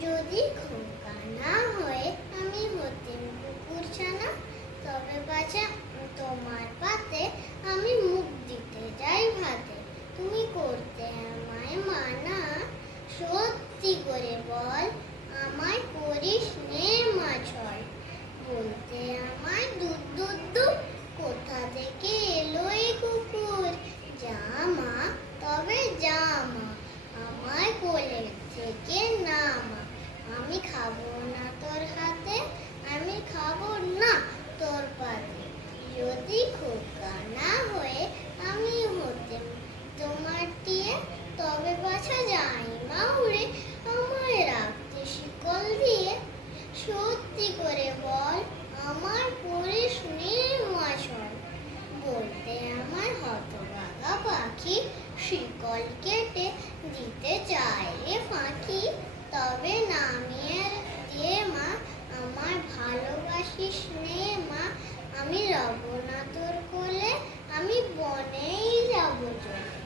যদি খোকা না হয়ে, আমি হতেন কুকুর ছানা। তবে বাছা, তোমার পাতে আমি মুখ দিতে যাই ভাতে। তুমি করতে আমায় মানা। সত্যি করে বল, আমায় করিস নে মাছ। আমি খাব না তোর হাতে, আমি খাব না তোর পাতে। যদি খোকা না হয়ে আমি হতে, তোমার দিয়ে তবে বাছা যাই মা উড়ে আমায় রাখতে শিকল দিয়ে। সত্যি করে বল, আমার করিস নে মাছল বলতে আমার হতভাগা পাখি শিকল কেটে দিতে চায় রে ফাঁকি তবে নামিয়ে দে মা আমার ভালোবাসিস নে মা আমি রব না তোর কোলে আমি বনেই যাব চলে